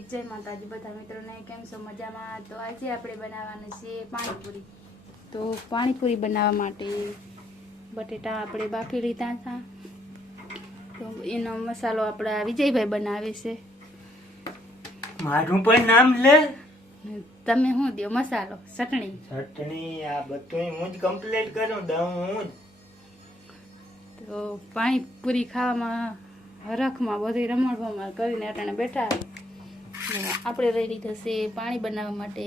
હાર્દિક જય માતાજી બધા મિત્રોને. કેમ છો? મજામાં? તો આજે આપણે બનાવવાનું છે પાણીપુરી. તો પાણીપુરી બનાવવા માટે બટેટા આપણે બાફી લીધા હતા. તો એનો મસાલો આપણા વિજયભાઈ બનાવે છે. મારું પણ નામ લે. તમે શું દો? મસાલો, ચટણી. આ બધું હું જ કમ્પ્લીટ કરું દઉં હું જ. તો પાણીપુરી ખાવામાં હરખમાં બધી રમણભમણ કરીને અટાણે બેઠા. આપણે લઈ લીધો છે પાણી બનાવવા માટે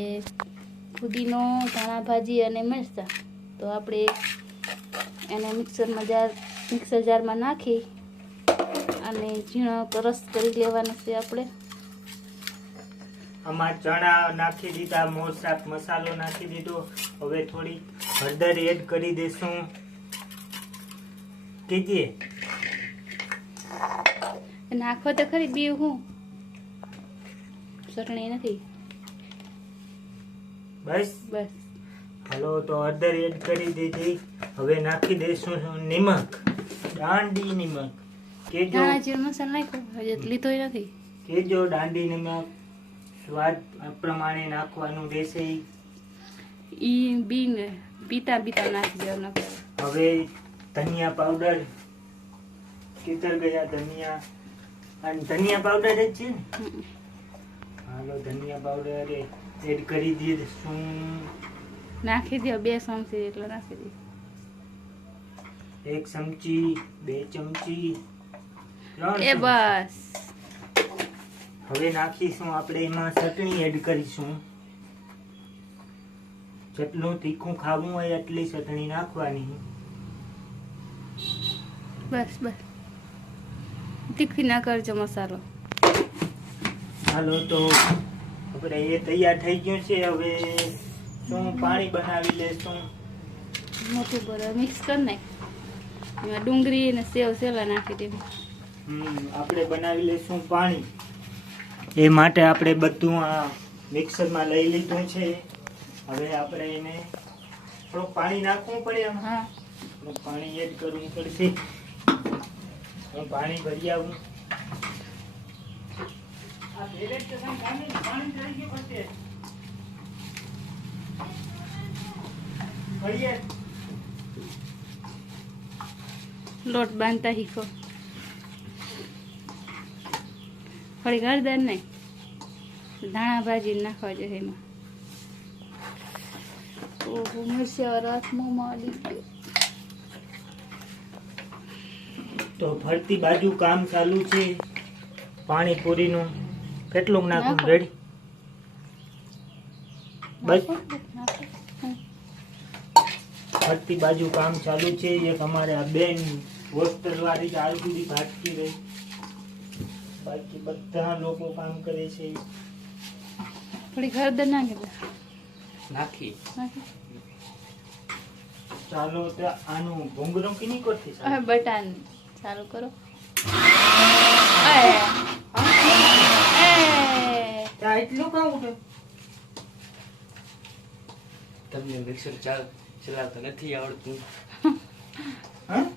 ફુદીનો, ધાણા ભાજી અને મરચાં. તો આપણે એને મિક્સર જારમાં નાખી અને ઝીણો રસ કરી લેવાનો છે. આપણે આમાં ચણા નાખી દીધા, મોરસાપ મસાલો નાખી દીધો. હવે થોડી હળદર એડ કરી દેશું. કીજીએ નાખો તો ખરી, બીજું હું ચટણી નથી બસ. બસ. હાલો તો હળદર એડ કરી દીધી. હવે નાખી દઈશું નિમક, દાંડી નિમક. કેજો ધાણા જીરું મસાલો નાખ્યો, હજી લીધો નથી. કેજો દાંડી નિમક સ્વાદ પ્રમાણે નાખવાનું રહેશે. ઈ બીન પીતા નાખી દેવાનું. હવે ધનિયા પાવડર, કેતર ગયા ધનિયા, અને ધનિયા પાવડર જ છે ને. હાલો ધનિયા પાવડર એડ કરી દઈશું. નાખી દો 2 ચમચી એટલો નાખી દો. 1 ચમચી, 2 ચમચી, 3 એ બસ. હવે નાખીશું આપણે એમાં ચટણી એડ કરીશું. જેટલું તીખું ખાવું હોય એટલી ચટણી નાખવાની. બસ તીખી ના કરજો મસાલો. હાલો તો આપણે એ તૈયાર થઈ ગયું છે. હવે શું પાણી બનાવી લેશું. મોટું બરાબર મિક્સ કરી નાખ. એમાં ડુંગળી અને સેવ સેલા નાખી દેવું. આપણે બનાવી લઈશું પાણી. એ માટે આપણે બધું આ મિક્સરમાં લઈ લીધું છે. હવે આપણે એને થોડુંક પાણી નાખવું પડે. હા, થોડુંક પાણી એડ કરવું પડશે. હું પાણી ભરી આવું. લોટ બાંધતા શીખો. થોડી હળદર નહીં, ધાણા ભાજી નાખવા જોઈએ એમાં. ઓહો, મરચાં રસ મોંમાં આવી ગયો. તો ફરતી બાજુ કામ ચાલુ છે પાણીપુરીનું. કેટલું નાખું? નાખો. રેડી? બસ. ફરતી બાજુ કામ ચાલુ છે. એક અમારે આ બેન હોસ્ટેલ વાળી આજ સુધી ભાગતી રહી. બાકી બધા લોકો કામ કરે છે. થોડી હળદર નાખી નાખી નાખી. ચાલો તો આનું ભૂંગળું કે નહીં કરતી? હવે બટાન ચાલુ કરો. એટલું કામ ઉઠે. તમને મિક્સર ચલાવતા નથી આવડતું.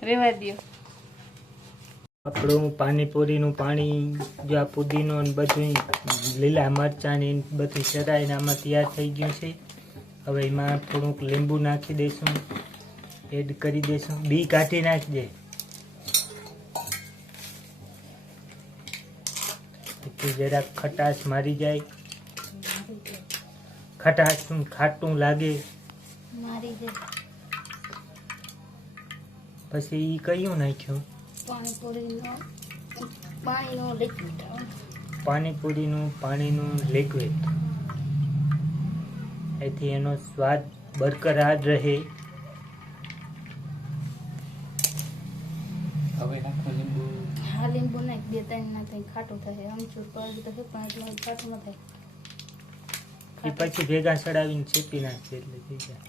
રેવા દો. આપણું પાણીપુરીનું પાણી, જો આ પુદીનો ને બધું લીલા મરચાં ને બધું ચરાઈને આમાં તૈયાર થઈ ગયું છે. હવે એમાં થોડુંક લીંબુ નાખી દઈશું, એડ કરી દઈશું. બી કાઢી નાખજે. એટલે જરાક ખટાશ મારી જાય. ખટાશ ખાટું લાગે મારી દે. પછી ઈ કયું નાખ્યું? પાણીપુરીનું પાણીનું લિક્વિડ. એથી એનો સ્વાદ બરકરાર રહે. હવે નાખો લીંબુ. હા, લીંબુ નાખ. 2-3 ના થાય, ખાટું થાય. આમચૂર પાડી તો પણ એટલું ખાટું ન થાય. એ પછી ભેગા ચડાવીને ચેપી નાખશે એટલે થઈ જાય.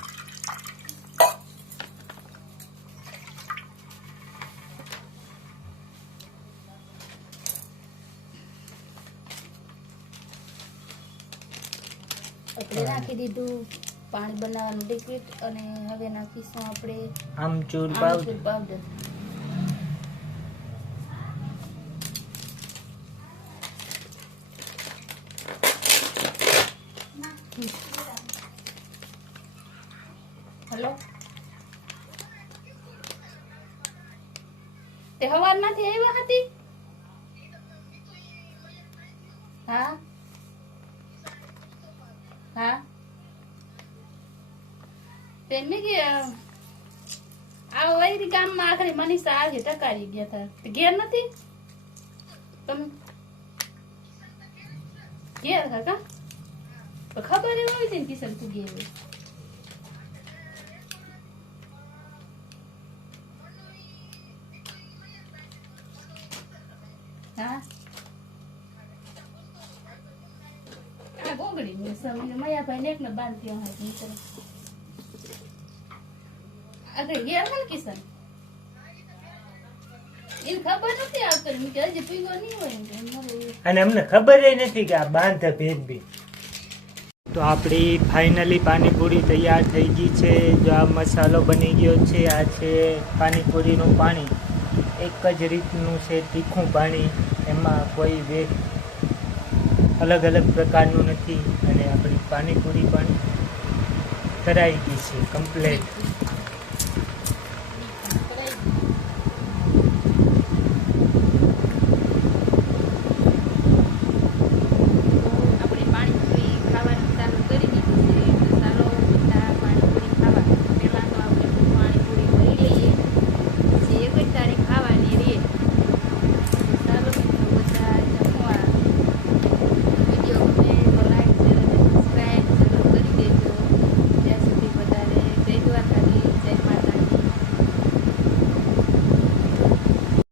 આપણે નાખી દીધું પાણી બનાવવાનું લિક્વિડ અને હવે નાખીશું આપણે આમચૂર આમચૂર પાવડર. હલો તે હવારમાંથી આવ્યા હતી હા હા તેમને કે આ વૈરી ગામમાં આખરી મનીષા આજે ટકારી ગયા હતા તે ઘેર નથી તમે ઘેર હતા કા તો ખબર એમ હોય છે ને કિશન તું ઘેર હોય. હા આ ગોગડી ને સમીને મયાભાઈ ને એકને બાંધતી હોય નીચે આગળ ઘેર ને કિશન એને ખબર નથી આવતી મેં કે હજી પીગો નહીં હોય ને મારે અને અમને ખબર નથી કે આ બાંધ ભેદ બી. તો આપણી ફાઇનલી પાણીપુરી તૈયાર થઈ ગઈ છે. જો આ મસાલો બની ગયો છે. આ છે પાણીપુરીનું પાણી. એક જ રીતનું છે તીખું પાણી, એમાં કોઈ વેગ અલગ અલગ પ્રકારનું નથી. અને આપણી પાણીપુરી પણ કરાઈ ગઈ છે કમ્પ્લેટ.